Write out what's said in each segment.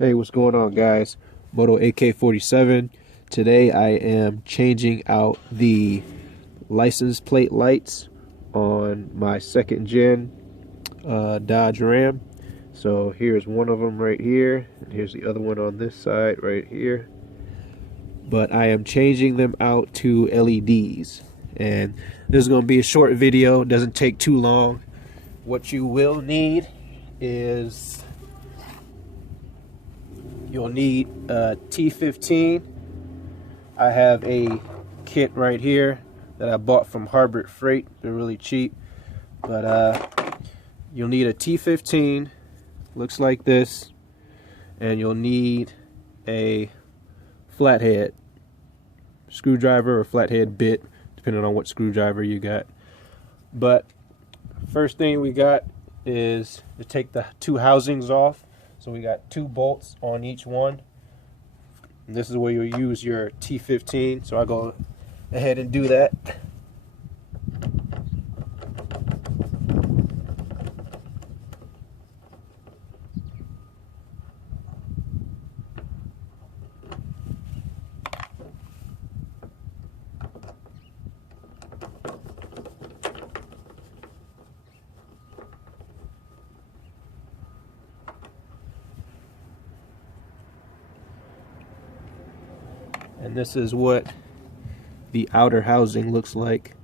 Hey, what's going on, guys? Moto AK-47. Today I am changing out the license plate lights on my second gen Dodge Ram. So here's one of them right here, and here's the other one on this side right here. But I am changing them out to LEDs, and this is going to be a short video. It doesn't take too long. What you will need is you'll need a T15. I have a kit right here that I bought from Harbor Freight. They're really cheap. But you'll need a T15. Looks like this. And you'll need a flathead screwdriver or flathead bit, depending on what screwdriver you got. But first thing we got is to take the two housings off. So we got two bolts on each one. And this is where you'll use your T15. So I'll go ahead and do that. And this is what the outer housing looks like.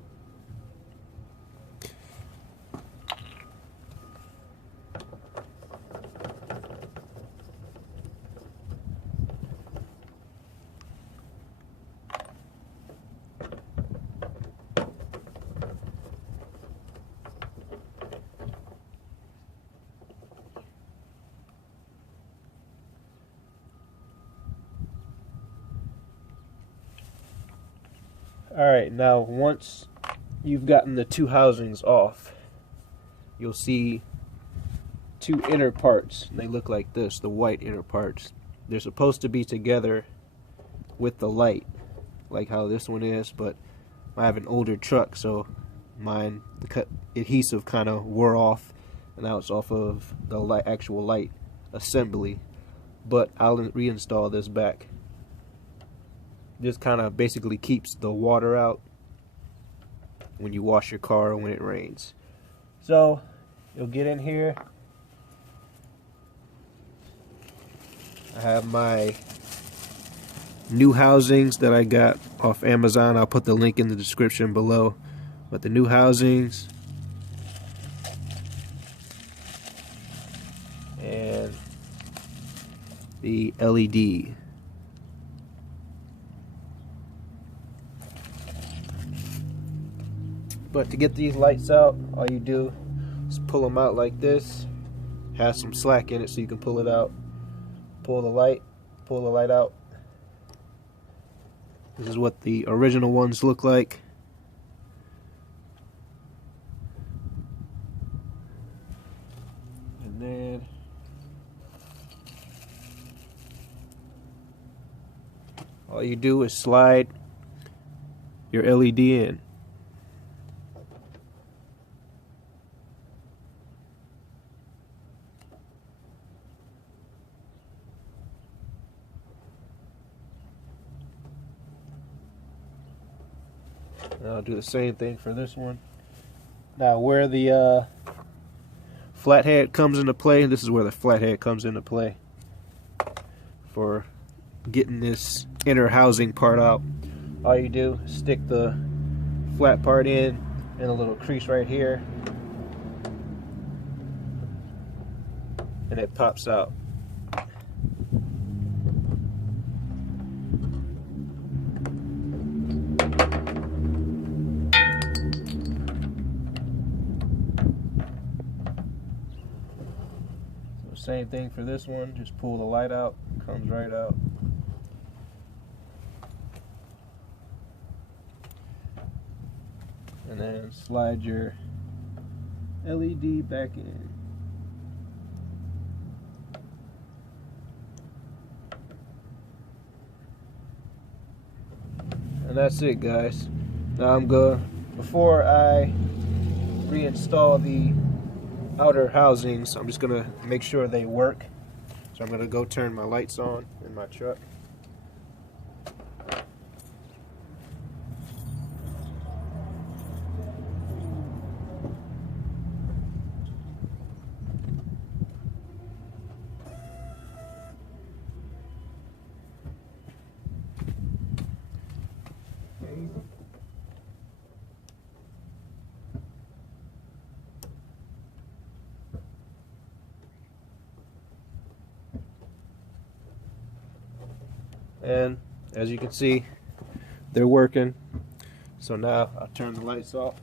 Alright, now once you've gotten the two housings off, you'll see two inner parts. They look like this, the white inner parts. They're supposed to be together with the light, like how this one is, but I have an older truck, so mine, the adhesive kind of wore off, and now it's off of the actual light assembly. But I'll reinstall this back. This kind of basically keeps the water out when you wash your car or when it rains. So you'll get in here. I have my new housings that I got off Amazon. I'll put the link in the description below. But the new housings and the LED. But to get these lights out, all you do is pull them out like this. Has some slack in it so you can pull it out. Pull the light out. This is what the original ones look like. And then all you do is slide your LED in. And I'll do the same thing for this one. Now where the flathead comes into play, this is where the flathead comes into play for getting this inner housing part out. All you do is stick the flat part in a little crease right here, and it pops out. Same thing for this one, just pull the light out, comes right out. And then slide your LED back in. And that's it, guys. Now I'm good. Before I reinstall the outer housings, I'm just gonna make sure they work. So I'm gonna go turn my lights on in my truck. And as you can see, they're working. So now I'll turn the lights off.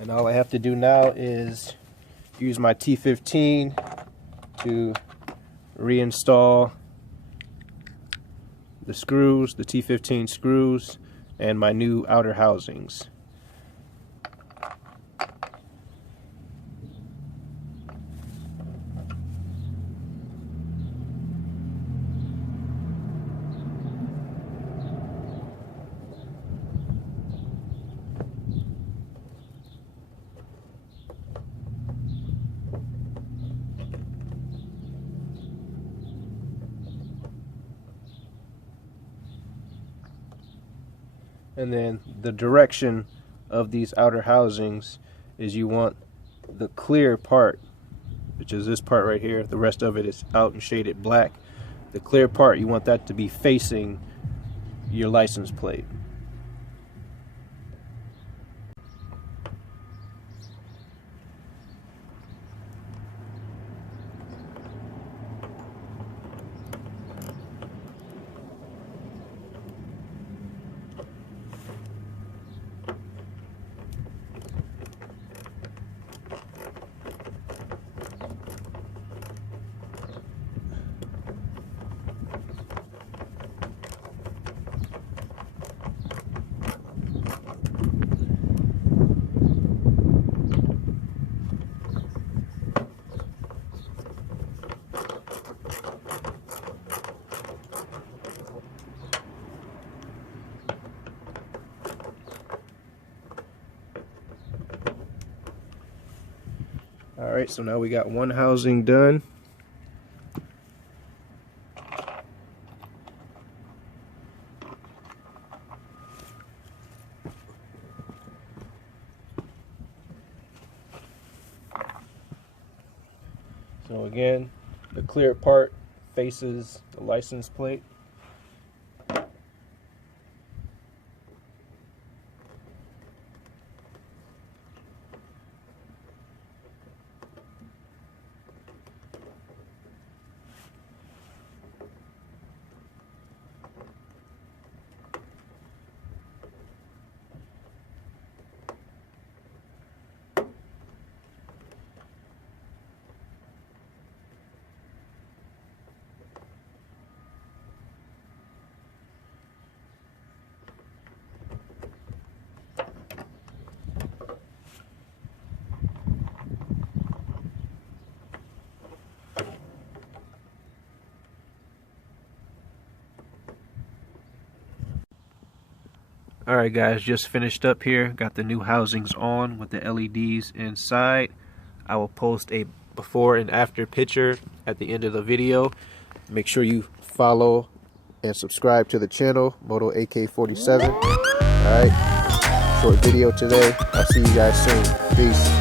And all I have to do now is use my T15 to reinstall the screws, the T15 screws, and my new outer housings. And then the direction of these outer housings is you want the clear part, which is this part right here, the rest of it is out and shaded black. The clear part, you want that to be facing your license plate. Alright, so now we got one housing done. So again, the clear part faces the license plate. Alright guys, just finished up here. Got the new housings on with the LEDs inside. I will post a before and after picture at the end of the video. Make sure you follow and subscribe to the channel, Moto AK-47. Alright, short video today. I'll see you guys soon. Peace.